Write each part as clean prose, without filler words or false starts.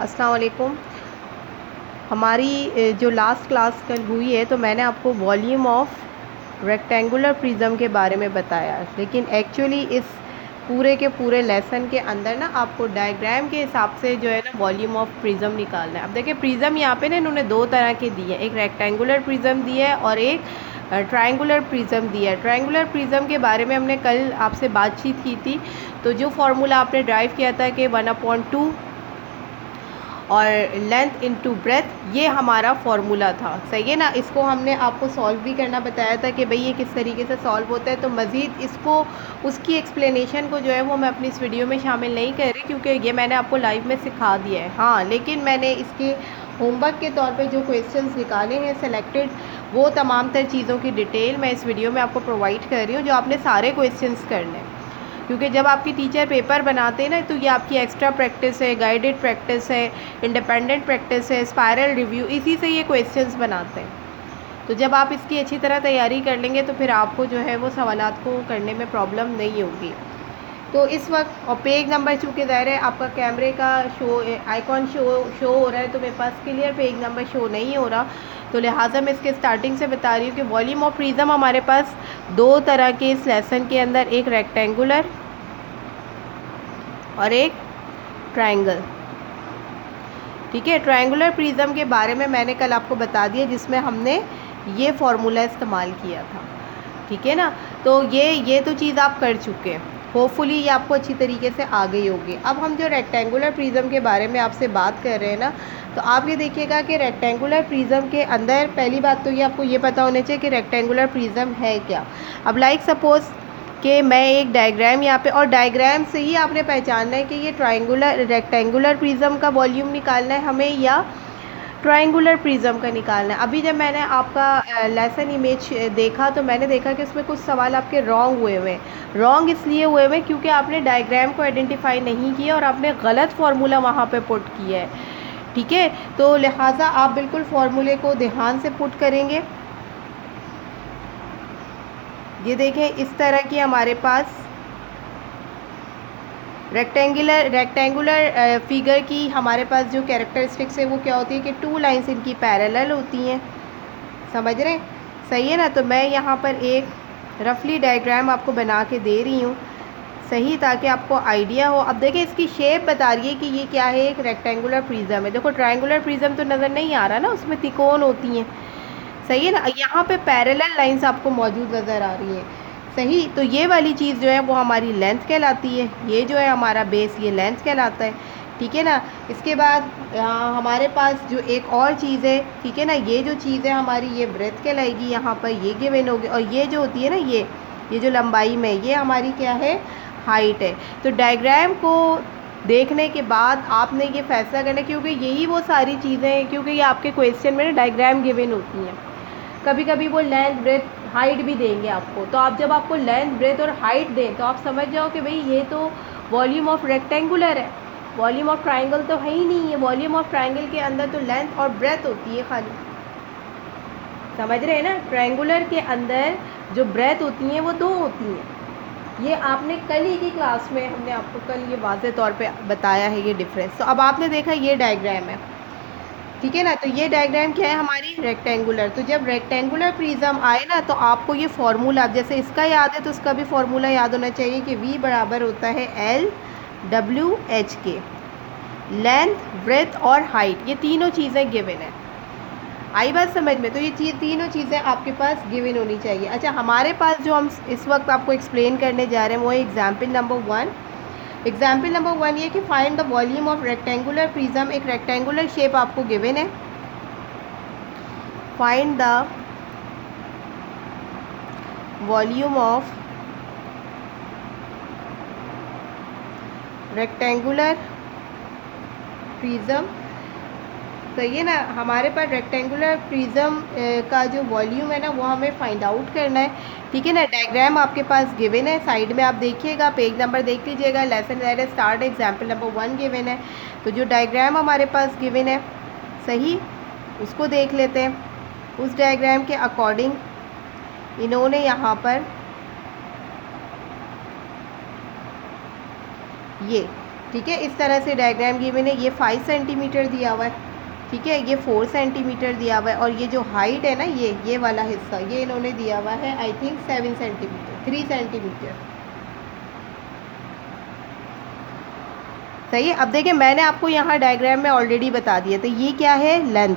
अस्सलाम वालेकुम। हमारी जो लास्ट क्लास कल हुई है तो मैंने आपको वॉल्यूम ऑफ रेक्टेंगुलर प्रिज्म के बारे में बताया, लेकिन एक्चुअली इस पूरे के पूरे लेसन के अंदर ना आपको डायग्राम के हिसाब से जो है ना वॉल्यूम ऑफ प्रिज्म निकालना है। अब देखिए प्रिज्म यहाँ पे ना इन्होंने दो तरह के दिए हैं, एक रेक्टेंगुलर प्रिज्म दिया है और एक ट्रायंगुलर प्रिज्म दिया है। ट्रायंगुलर प्रिज्म के बारे में हमने कल आपसे बातचीत की थी, तो जो फार्मूला आपने ड्राइव किया था कि 1/2 और लेंथ इनटू ब्रेथ, ये हमारा फार्मूला था, सही है ना। इसको हमने आपको सॉल्व भी करना बताया था कि भाई ये किस तरीके से सॉल्व होता है। तो मज़ीद इसको उसकी एक्सप्लेनेशन को जो है वो मैं अपनी इस वीडियो में शामिल नहीं कर रही, क्योंकि ये मैंने आपको लाइव में सिखा दिया है। हाँ, लेकिन मैंने इसके होमवर्क के तौर पे जो क्वेश्चंस निकाले हैं सेलेक्टेड, वो तमाम तर चीज़ों की डिटेल मैं इस वीडियो में आपको प्रोवाइड कर रही हूँ, जो आपने सारे क्वेश्चंस करने हैं। क्योंकि जब आपकी टीचर पेपर बनाते हैं ना, तो ये आपकी एक्स्ट्रा प्रैक्टिस है, गाइडेड प्रैक्टिस है, इंडिपेंडेंट प्रैक्टिस है, स्पायरल रिव्यू, इसी से ये क्वेश्चंस बनाते हैं। तो जब आप इसकी अच्छी तरह तैयारी कर लेंगे तो फिर आपको जो है वो सवालात को करने में प्रॉब्लम नहीं होगी। तो इस वक्त और पेज नंबर चूँकि ज़ाहिर है आपका कैमरे का शो आइकॉन शो हो रहा है, तो मेरे पास क्लियर पेज नंबर शो नहीं हो रहा, तो लिहाजा मैं इसके स्टार्टिंग से बता रही हूँ कि वॉल्यूम ऑफ प्रिज्म हमारे पास दो तरह के इस लेसन के अंदर, एक रेक्टेंगुलर और एक ट्रायंगल। ठीक है, ट्रायंगुलर प्रिज्म के बारे में मैंने कल आपको बता दिया, जिसमें हमने ये फार्मूला इस्तेमाल किया था। ठीक है ना, तो ये तो चीज़ आप कर चुके हैं, होपफुली ये आपको अच्छी तरीके से आ गई होगी। अब हम जो रेक्टेंगुलर प्रिज्म के बारे में आपसे बात कर रहे हैं ना, तो आप ये देखिएगा कि रेक्टेंगुलर प्रिज्म के अंदर पहली बात तो ये आपको ये पता होना चाहिए कि रेक्टेंगुलर प्रिज्म है क्या। अब लाइक सपोज़ कि मैं एक डायग्राम यहाँ पे, और डायग्राम से ही आपने पहचानना है कि ये ट्रायंगुलर रेक्टेंगुलर प्रिज्म का वॉल्यूम निकालना है हमें या ट्रायंगुलर प्रिज्म का निकालना है। अभी जब मैंने आपका लेसन इमेज देखा तो मैंने देखा कि उसमें कुछ सवाल आपके रॉन्ग हुए हुए हैं। रॉन्ग इसलिए हुए हुए क्योंकि आपने डायग्राम को आइडेंटिफाई नहीं किया और आपने गलत फार्मूला वहाँ पे पुट किया है। ठीक है, तो लिहाजा आप बिल्कुल फार्मूले को ध्यान से पुट करेंगे। ये देखें, इस तरह की हमारे पास रेक्टेंगुलर फिगर की हमारे पास जो कैरेक्टरिस्टिक्स है वो क्या होती है कि टू लाइंस इनकी पैरेलल होती हैं, समझ रहे हैं, सही है ना। तो मैं यहाँ पर एक रफली डायग्राम आपको बना के दे रही हूँ, सही, ताकि आपको आइडिया हो। अब देखिए इसकी शेप बता रही है कि ये क्या है, एक रेक्टेंगुलर प्रिज्म है। देखो ट्रायंगुलर प्रिज्म तो नज़र नहीं आ रहा ना, उसमें त्रिकोण होती हैं, सही है ना। यहाँ पे पैरेलल लाइंस आपको मौजूद नज़र आ रही है, सही। तो ये वाली चीज़ जो है वो हमारी लेंथ कहलाती है, ये जो है हमारा बेस, ये लेंथ कहलाता है। ठीक है ना। इसके बाद हमारे पास जो एक और चीज़ है, ठीक है ना, ये जो चीज़ है हमारी, ये ब्रेथ कहलाएगी, यहाँ पर ये गिवन होगी, और ये जो होती है ना, ये जो लंबाई में, ये हमारी क्या है, हाइट है। तो डायग्राम को देखने के बाद आपने ये फैसला करना, क्योंकि यही वो सारी चीज़ें हैं, क्योंकि ये आपके क्वेश्चन में ना डायग्राम गिवन होती हैं। कभी कभी वो लेंथ ब्रेथ हाइट भी देंगे आपको, तो आप जब आपको लेंथ ब्रेथ और हाइट दें तो आप समझ जाओ कि भाई ये तो वॉल्यूम ऑफ रेक्टेंगुलर है, वॉल्यूम ऑफ ट्रायंगल तो है ही नहीं है। वॉल्यूम ऑफ ट्रायंगल के अंदर तो लेंथ और ब्रेथ होती है खाली, समझ रहे हैं ना। ट्रायंगुलर के अंदर जो ब्रेथ होती हैं वो दो होती हैं। ये आपने कल ही की क्लास में हमने आपको कल ये वाज़े तौर पे बताया है ये डिफरेंस। तो अब आपने देखा ये डायग्राम है, ठीक है ना। तो ये डायग्राम क्या है हमारी, रेक्टेंगुलर। तो जब रेक्टेंगुलर प्रिज्म आए ना, तो आपको ये फार्मूला, जैसे इसका याद है तो इसका भी फार्मूला याद होना चाहिए कि V बराबर होता है LWH के। लेंथ, ब्रेथ और हाइट, ये तीनों चीज़ें गिवन है। आई बात समझ में। तो ये तीनों चीज़ें आपके पास गिवन होनी चाहिए। अच्छा, हमारे पास जो हम इस वक्त आपको एक्सप्लेन करने जा रहे हैं वो है एग्जाम्पल नंबर 1। एग्जाम्पल नंबर 1 ये कि find the volume of rectangular prism. एक रेक्टेंगुलर शेप आपको गिवन है, find the volume of rectangular prism. तो ये ना हमारे पास रेक्टेंगुलर प्रिज्म का जो वॉल्यूम है ना वो हमें फाइंड आउट करना है। ठीक है ना। डायग्राम आपके पास गिवन है, साइड में आप देखिएगा, पेज नंबर देख लीजिएगा, लेसन ज़ाहिर स्टार्ट एग्जाम्पल नंबर 1 गिवन है। तो जो डायग्राम हमारे पास गिवन है, सही, उसको देख लेते हैं। उस डायग्राम के अकॉर्डिंग इन्होंने यहाँ पर ठीक है, इस तरह से डायग्राम गिवन है। ये 5 सेंटीमीटर दिया हुआ है, ठीक है, ये 4 सेंटीमीटर दिया हुआ है, और ये जो हाइट है ना, ये वाला हिस्सा ये इन्होंने दिया हुआ है आई थिंक 7 सेंटीमीटर, 3 सेंटीमीटर। सही है। अब देखिए, मैंने आपको यहाँ डायग्राम में ऑलरेडी बता दिया, तो ये क्या है लेंथ,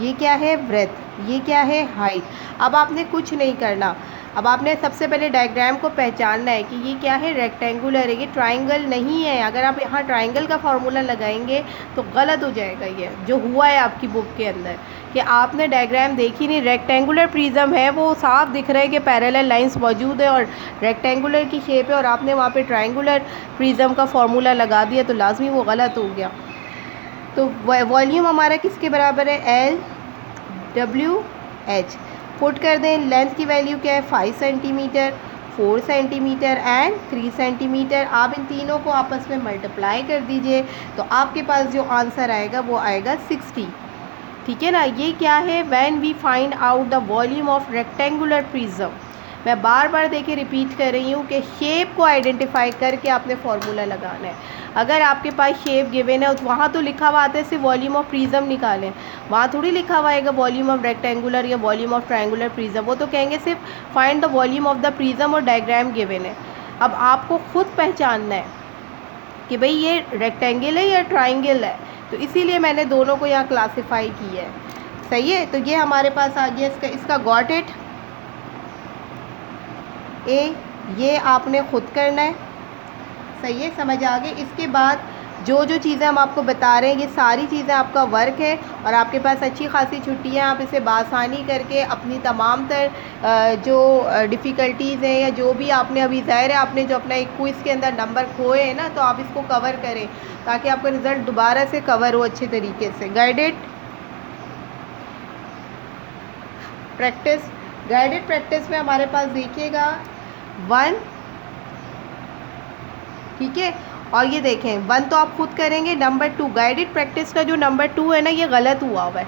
ये क्या है ब्रेथ, ये क्या है हाइट। अब आपने कुछ नहीं करना, अब आपने सबसे पहले डायग्राम को पहचानना है कि ये क्या है, रेक्टेंगुलर है, ये ट्राइंगल नहीं है। अगर आप यहाँ ट्राइंगल का फार्मूला लगाएंगे तो गलत हो जाएगा। ये जो हुआ है आपकी बुक के अंदर कि आपने डायग्राम देखी नहीं, रेक्टेंगुलर प्रिज्म है, वो साफ दिख रहा है कि पैरेलल लाइंस मौजूद है और रेक्टेंगुलर की शेप है, और आपने वहाँ पे ट्राइंगुलर प्रिज्म का फार्मूला लगा दिया, तो लाजमी वो गलत हो गया। तो वॉल्यूम हमारा किसके बराबर है, LWH। पुट कर दें, लेंथ की वैल्यू क्या है 5 सेंटीमीटर, 4 सेंटीमीटर एंड 3 सेंटीमीटर। आप इन तीनों को आपस में मल्टीप्लाई कर दीजिए, तो आपके पास जो आंसर आएगा वो आएगा 60। ठीक है ना। ये क्या है, when we find out the volume of rectangular prism. मैं बार बार देखिए रिपीट कर रही हूँ कि शेप को आइडेंटिफाई करके आपने फार्मूला लगाना है। अगर आपके पास शेप गिवन है तो वहाँ तो लिखा हुआ आता है सिर्फ वॉल्यूम ऑफ प्रिज्म निकालें, वहाँ थोड़ी लिखा हुआ आएगा वॉल्यूम ऑफ रेक्टेंगुलर या वॉल्यूम ऑफ ट्रायंगुलर प्रिज्म। वो तो कहेंगे सिर्फ find the volume of the prism और डायग्राम गिवन है। अब आपको खुद पहचानना है कि भाई ये रेक्टेंगल है या ट्राइंगल है, तो इसीलिए मैंने दोनों को यहाँ क्लासीफाई की है। सही है। तो ये हमारे पास आ गया इसका गॉट इट ए, ये आपने खुद करना है। सही है, समझ आ गए। इसके बाद जो जो चीज़ें हम आपको बता रहे हैं ये सारी चीज़ें आपका वर्क है, और आपके पास अच्छी खासी छुट्टियां, आप इसे बासानी करके अपनी तमाम तर जो डिफ़िकल्टीज़ हैं या जो भी आपने अभी ज़ाहिर है आपने जो अपना एक क्विज़ के अंदर नंबर खोए हैं ना, तो आप इसको कवर करें ताकि आपका रिज़ल्ट दोबारा से कवर हो अच्छे तरीके से। गाइडेड प्रैक्टिस में हमारे पास देखिएगा 1, ठीक है, और ये देखें 1 तो आप खुद करेंगे। नंबर 2 गाइडेड प्रैक्टिस का जो नंबर 2 है ना, ये गलत हुआ है।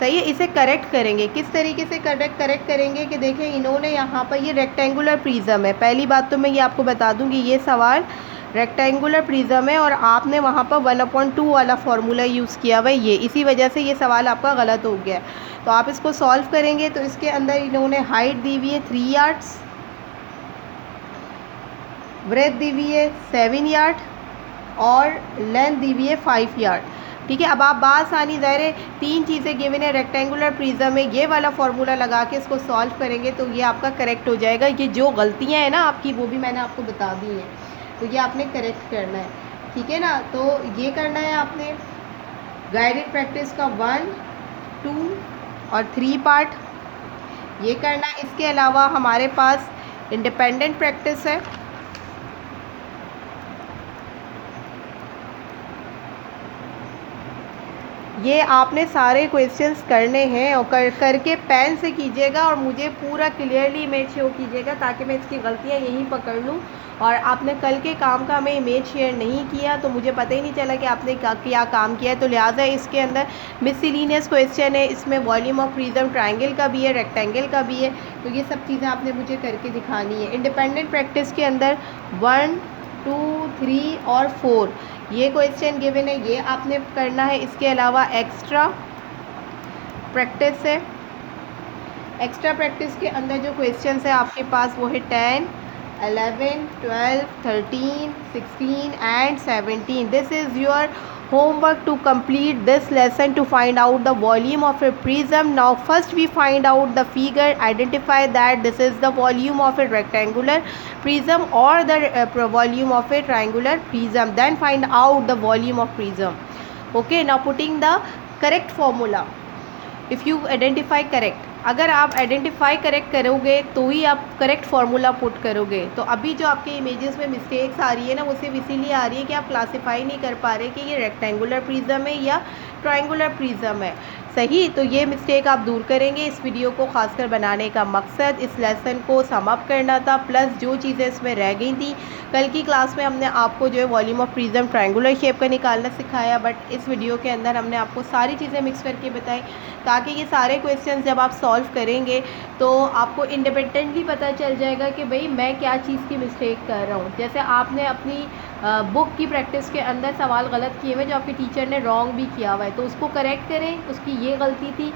सही है, इसे करेक्ट करेंगे। किस तरीके से करेक्ट करेंगे कि देखें इन्होंने यहाँ पर ये रेक्टेंगुलर प्रिज्म है। पहली बात तो मैं ये आपको बता दूँगी, ये सवाल रेक्टेंगुलर प्रिज्म है और आपने वहाँ पर 1/2 वाला फार्मूला यूज़ किया हुआ है, ये इसी वजह से ये सवाल आपका गलत हो गया। तो आप इसको सॉल्व करेंगे तो इसके अंदर इन्होंने हाइट दी हुई है 3 यार्ड्स, ब्रेथ दी हुई है 7 यार्ड और लेंथ दी हुई है 5 यार्ड। ठीक है। अब आप बासानी ज़ाहिर है 3 चीज़ें गिवन है रेक्टेंगुलर प्रिज्म में, ये वाला फार्मूला लगा के इसको सॉल्व करेंगे तो ये आपका करेक्ट हो जाएगा। ये जो गलतियां हैं ना आपकी वो भी मैंने आपको बता दी हैं, तो ये आपने करेक्ट करना है। ठीक है ना। तो ये करना है आपने गाइडेड प्रैक्टिस का 1, 2 और 3 पार्ट ये करना है। इसके अलावा हमारे पास इंडिपेंडेंट प्रैक्टिस है। ये आपने सारे क्वेश्चंस करने हैं और करके पेन से कीजिएगा और मुझे पूरा क्लियरली इमेज शो कीजिएगा ताकि मैं इसकी गलतियाँ यहीं पकड़ लूँ। और आपने कल के काम का हमें इमेज शेयर नहीं किया तो मुझे पता ही नहीं चला कि आपने क्या काम किया है। तो लिहाजा इसके अंदर मिसलिनियस क्वेश्चन है, इसमें वॉल्यूम ऑफ प्रिज्म ट्रायंगल का भी है, रेक्टेंगल का भी है, तो ये सब चीज़ें आपने मुझे करके दिखानी है। इंडिपेंडेंट प्रैक्टिस के अंदर 1, 2, 3 और 4 ये क्वेश्चन गिवन है, ये आपने करना है। इसके अलावा एक्स्ट्रा प्रैक्टिस है। एक्स्ट्रा प्रैक्टिस के अंदर जो क्वेश्चन है आपके पास वो है 10, 11, 12, 13, 16 and 17. This is your homework to complete this lesson to find out the volume of a prism. Now first we find out the figure, identify that this is the volume of a rectangular prism or the volume of a triangular prism. Then find out the volume of prism. Okay, now putting the correct formula. If you identify correct, अगर आप identify correct करोगे तो ही आप correct formula put करोगे। तो अभी जो आपके इमेजेस में मिस्टेक्स आ रही है ना वो सिर्फ इसीलिए आ रही है कि आप क्लासीफाई नहीं कर पा रहे कि ये रेक्टेंगुलर प्रिज्म है या ट्रायंगुलर प्रिज्म है। सही, तो ये मिस्टेक आप दूर करेंगे। इस वीडियो को खासकर बनाने का मकसद इस लेसन को सम अप करना था, प्लस जो चीज़ें इसमें रह गई थी। कल की क्लास में हमने आपको जो है volume of prism triangular shape का निकालना सिखाया, बट इस वीडियो के अंदर हमने आपको सारी चीज़ें मिक्स करके बताई ताकि ये सारे क्वेश्चन जब आप सॉल्व करेंगे तो आपको इंडिपेंडेंटली पता चल जाएगा कि भाई मैं क्या चीज़ की मिस्टेक कर रहा हूँ। जैसे आपने अपनी बुक की प्रैक्टिस के अंदर सवाल गलत किए हुए जो आपके टीचर ने रॉन्ग भी किया हुआ है, तो उसको करेक्ट करें, उसकी ये गलती थी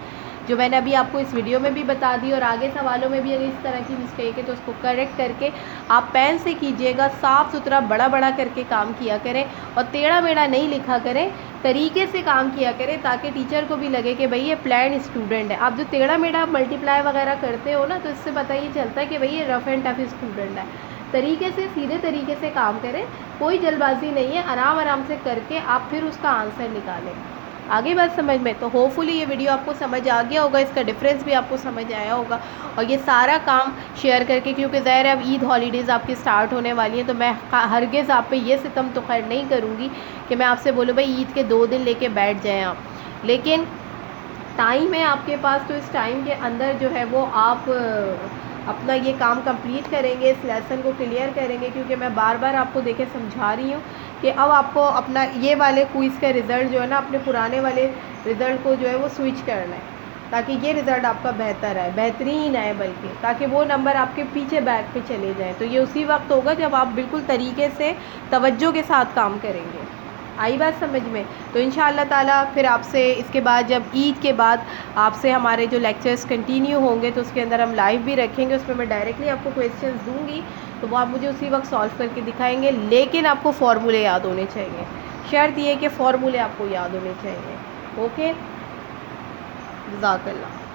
जो मैंने अभी आपको इस वीडियो में भी बता दी, और आगे सवालों में भी अगर इस तरह की मिस्टेक है तो उसको करेक्ट करके आप पेन से कीजिएगा। साफ़ सुथरा बड़ा बड़ा करके काम किया करें और टेढ़ा मेढ़ा नहीं लिखा करें, तरीके से काम किया करें ताकि टीचर को भी लगे कि भाई ये प्लान स्टूडेंट है। आप जो टेढ़ा मेढ़ा मल्टीप्लाई वगैरह करते हो ना, तो इससे पता ये चलता है कि भाई ये रफ़ एंड टफ स्टूडेंट है। तरीके से, सीधे तरीके से काम करें, कोई जल्दबाजी नहीं है, आराम आराम से करके आप फिर उसका आंसर निकालें। आगे बात समझ में? तो होपफुली ये वीडियो आपको समझ आ गया होगा, इसका डिफरेंस भी आपको समझ आया होगा। और ये सारा काम शेयर करके, क्योंकि ज़ाहिर है अब ईद हॉलीडेज़ आपकी स्टार्ट होने वाली हैं, तो मैं हरगिज़ आप पे ये सितम तो खैर नहीं करूँगी कि मैं आपसे बोलूँ भाई ईद के 2 दिन लेके बैठ जाएँ आप, लेकिन टाइम है आपके पास, तो इस टाइम के अंदर जो है वो आप अपना ये काम कंप्लीट करेंगे, इस लेसन को क्लियर करेंगे। क्योंकि मैं बार बार आपको देखे समझा रही हूँ कि अब आपको अपना ये वाले क्विज़ का रिज़ल्ट जो है ना, अपने पुराने वाले रिज़ल्ट को जो है वो स्विच करना है, ताकि ये रिज़ल्ट आपका बेहतर आए, बेहतरीन आए, बल्कि ताकि वो नंबर आपके पीछे बैक पे चले जाएँ। तो ये उसी वक्त होगा जब आप बिल्कुल तरीके से तवज्जो के साथ काम करेंगे। आई बात समझ में? तो इंशाअल्लाह ताला फिर आपसे इसके बाद, जब ईद के बाद आपसे हमारे जो लेक्चर्स कंटिन्यू होंगे, तो उसके अंदर हम लाइव भी रखेंगे, उसमें मैं डायरेक्टली आपको क्वेश्चंस दूंगी, तो वो आप मुझे उसी वक्त सॉल्व करके दिखाएंगे। लेकिन आपको फ़ॉर्मूले याद होने चाहिए, शर्त ये कि फ़ॉर्मूले आपको याद होने चाहिए। ओके, जज़ाकल्लाह।